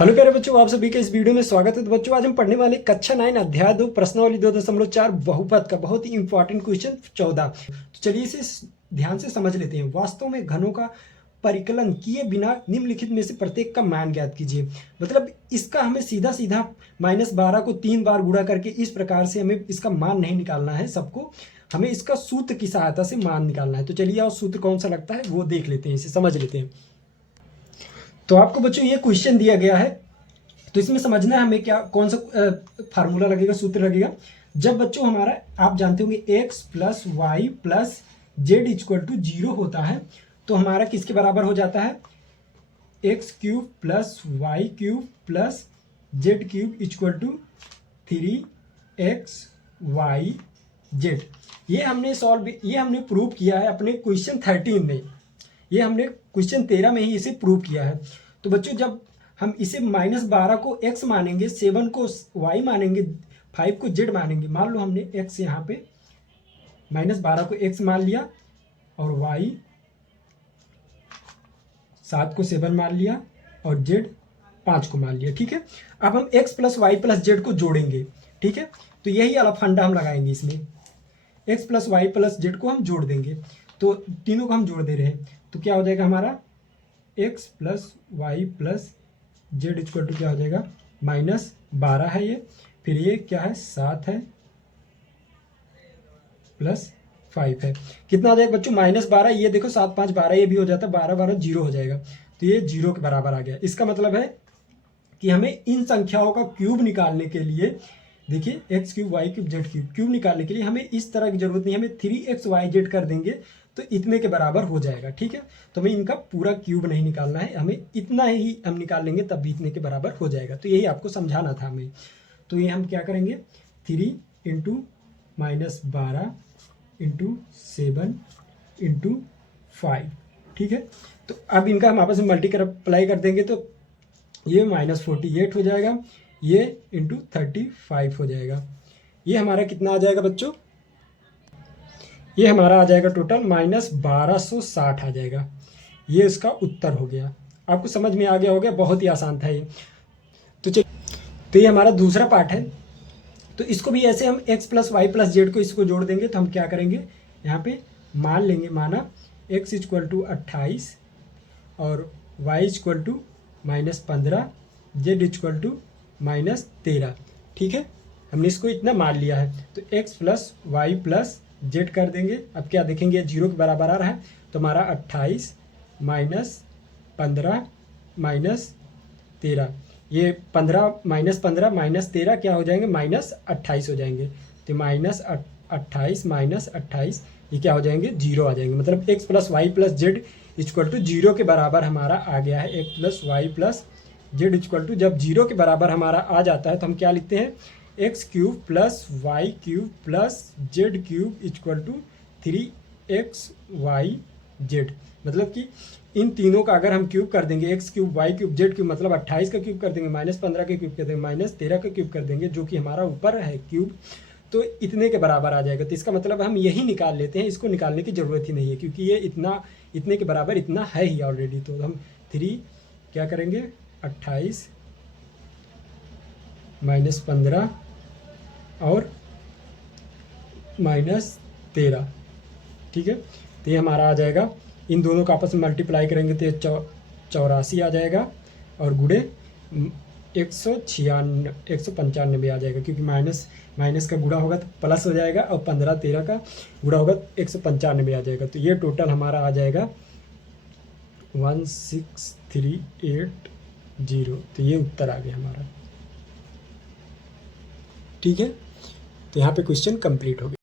Hello प्यारे बच्चों, आप सभी का इस वीडियो में स्वागत है। तो बच्चों, आज हम पढ़ने वाले कक्षा 9 अध्याय 2 प्रश्नावली 2.4 बहुपद का बहुत ही इंपॉर्टेंट क्वेश्चन 14। तो चलिए इसे ध्यान से समझ लेते हैं। वास्तव में घनों का परिकलन किए बिना निम्नलिखित में से प्रत्येक का मान ज्ञात कीजिए। मतलब इसका हमें सीधा सीधा -12 को 3 बार गुणा करके इस प्रकार से हमें इसका मान नहीं निकालना है सबको, हमें इसका सूत्र की सहायता से मान निकालना है। तो चलिए और सूत्र कौन सा लगता है वो देख लेते हैं, इसे समझ लेते हैं। तो आपको बच्चों ये क्वेश्चन दिया गया है, तो इसमें समझना है हमें क्या कौन सा फार्मूला लगेगा, सूत्र लगेगा। जब बच्चों हमारा आप जानते होंगे x plus y plus z equal to 0 होता है, तो हमारा किसके बराबर हो जाता है, x cube plus y cube plus z cube equal to 3xy z. ये हमने प्रूव किया है अपने क्वेश्चन 13 में। ये हमने क्वेश्चन 13 में ही इसे प्रूव किया है। तो बच्चों, जब हम इसे -12 को x मानेंगे, 7 को y मानेंगे, 5 को z मानेंगे। मान लो हमने x यहाँ पे -12 को x मान लिया और y 7 को 7 मान लिया और z 5 को मान लिया। ठीक है, अब हम x plus y plus z को जोड़ेंगे। ठीक है, तो यही वाला फंडा हम लगाएंगे इसमें। x plus y plus z को हम जोड़ देंगे, तो तीनों को हम जोड़ दे रहे हैं। तो क्या हो जाएगा हमारा, x plus y plus z equal to क्या हो जाएगा, -12 है ये, फिर ये क्या है 7 है प्लस 5 है। कितना आ जाएगा बच्चों, -12। ये देखो 7 5 12, ये भी हो जाता है 12 12 0 हो जाएगा। तो ये 0 के बराबर आ गया। इसका मतलब है कि हमें इन संख्याओं का क्यूब निकालने के लिए, देखिए x cube y cube z cube निकालने के लिए हमें इस तरह की जरूरत नहीं, हमें 3xyz कर देंगे तो इतने के बराबर हो जाएगा। ठीक है, तो हमें इनका पूरा क्यूब नहीं निकालना है, हमें इतना ही हम निकाल लेंगे तब भी इतने के बराबर हो जाएगा। तो यही आपको समझाना था हमें। तो ये हम क्या करेंगे, 3 इंटू -12 इंटू 7 इंटू 5। ठीक है, तो अब इनका हम आपस में मल्टीप्लाई कर देंगे तो ये -48 हो जाएगा, ये इंटू 35 हो जाएगा। ये हमारा कितना आ जाएगा बच्चों, ये हमारा आ जाएगा टोटल -1260 आ जाएगा। ये इसका उत्तर हो गया। आपको समझ में आ गया होगा, बहुत ही आसान था ये। तो ये हमारा दूसरा पार्ट है। तो इसको भी ऐसे हम x plus y plus z को इसको जोड़ देंगे। तो हम क्या करेंगे, यहाँ पे मान लेंगे, माना x इक्वल टू 28 और y equal to -15, z equal to -13। ठीक है, हमने इसको इतना मान लिया है। तो x plus y plus z कर देंगे। अब क्या देखेंगे, 0 के बराबर आ रहा है, तो हमारा 28 -15 -13, ये 15 -13 क्या हो जाएंगे, -28 हो जाएंगे। तो -28 -28 ये क्या हो जाएंगे, 0 आ जाएंगे। मतलब x plus y plus z equal to 0 के बराबर हमारा आ गया है। x plus y plus z equal to जब 0 के बराबर हमारा आ जाता है तो हम क्या लिखते हैं, x cube plus y cube plus z cube equal to 3xy z. मतलब कि इन तीनों का अगर हम क्यूब कर देंगे, x cube y cube z cube, मतलब 28 का क्यूब कर देंगे, -15 का क्यूब कर देंगे, -13 का क्यूब कर देंगे, जो कि हमारा ऊपर है क्यूब, तो इतने के बराबर आ जाएगा। तो इसका मतलब हम यही निकाल लेते हैं, इसको निकालने की ज़रूरत ही नहीं है, क्योंकि ये इतने के बराबर इतना है ही ऑलरेडी। तो हम 3 क्या करेंगे, 28 -15 और -13। ठीक है, तो ये हमारा आ जाएगा, इन दोनों का आपस में मल्टीप्लाई करेंगे तो 84 आ जाएगा और गुणे 195 आ जाएगा, क्योंकि माइनस का गुणा होगा तो प्लस हो जाएगा और 15 13 का गुणा होगा तो 195 आ जाएगा। तो ये टोटल हमारा आ जाएगा 16380। तो ये उत्तर आ गया हमारा। ठीक है, तो यहाँ पे क्वेश्चन कंप्लीट हो गया।